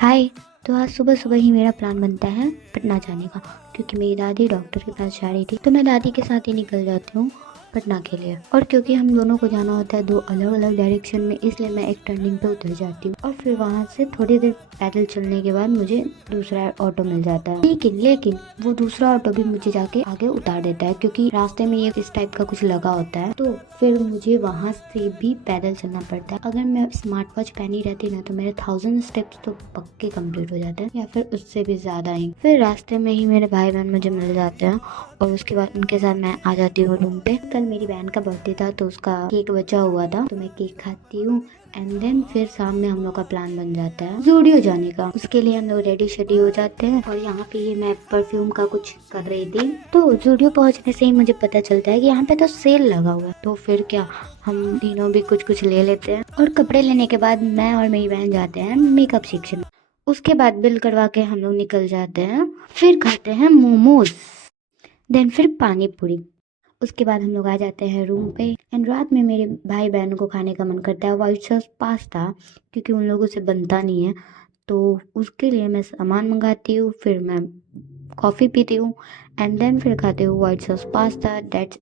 हाय। तो आज सुबह सुबह ही मेरा प्लान बनता है पटना जाने का, क्योंकि मेरी दादी डॉक्टर के पास जा रही थी। तो मैं दादी के साथ ही निकल जाती हूँ पटना के लिए। और क्योंकि हम दोनों को जाना होता है दो अलग अलग डायरेक्शन में, इसलिए मैं एक टर्निंग पे उतर जाती हूँ और फिर वहाँ से थोड़ी देर पैदल चलने के बाद मुझे दूसरा ऑटो मिल जाता है। लेकिन वो दूसरा ऑटो भी मुझे जाके आगे उतार देता है, क्योंकि रास्ते में ये इस टाइप का कुछ लगा होता है। तो फिर मुझे वहाँ से भी पैदल चलना पड़ता है। अगर मैं स्मार्ट वॉच पहनी रहती ना तो मेरे 1000 स्टेप्स तो पक्के कंप्लीट हो जाते हैं, या फिर उससे भी ज्यादा ही। फिर रास्ते में ही मेरे भाई बहन मुझे मिल जाते हैं और उसके बाद उनके साथ मैं आ जाती हूँ रूम पे। कल मेरी बहन का बर्थडे था तो उसका केक बचा हुआ था, तो मैं केक खाती हूँ। एंड देन फिर शाम में हम लोग का प्लान बन जाता है जूडियो जाने का। उसके लिए हम लोग रेडी शेडी हो जाते हैं। और यहाँ पे ये मैं परफ्यूम का कुछ कर रही थी, तो जूडियो पहुँचने से ही मुझे पता चलता है कि यहाँ पे तो सेल लगा हुआ है। तो फिर क्या, हम तीनों भी कुछ कुछ ले लेते हैं। और कपड़े लेने के बाद मैं और मेरी बहन जाते हैं मेकअप सेक्शन। उसके बाद बिल करवा के हम लोग निकल जाते हैं। फिर खाते हैं मोमोज, देन फिर पानी पूरी। उसके बाद हम लोग आ जाते हैं रूम पे। एंड रात में मेरे भाई बहन को खाने का मन करता है व्हाइट सॉस पास्ता, क्योंकि उन लोगों से बनता नहीं है। तो उसके लिए मैं सामान मंगाती हूँ, फिर मैं कॉफ़ी पीती हूँ। एंड देन फिर खाती हूँ व्हाइट सॉस पास्ता। डेट्स